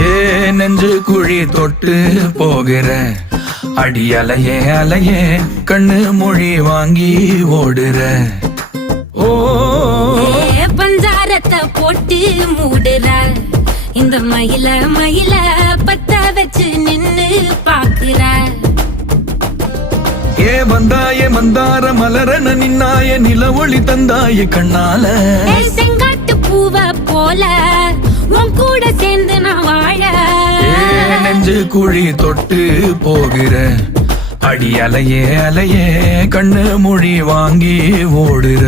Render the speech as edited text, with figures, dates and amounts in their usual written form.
ஏ நெஞ்சு குழி தொட்டு போகிற அடி அலையே அலையே கண்ணு மொழி வாங்கி ஓடுற. ஓ பஞ்சாரத்தை போட்டு மூடுற இந்த மயில மயில பத்த வச்சு நின்னு பாக்குற. ஏ வந்தாய மந்தார மலரன நின்னாய நில ஒளி தந்தாய கண்ணால. செங்காட்டு பூவ போல உன் கூட சேர்ந்து நான் வாழ. நெஞ்சு குழி தொட்டு போகிற அடி அலையே அலையே கண்ணு மொழி வாங்கி ஓடுற.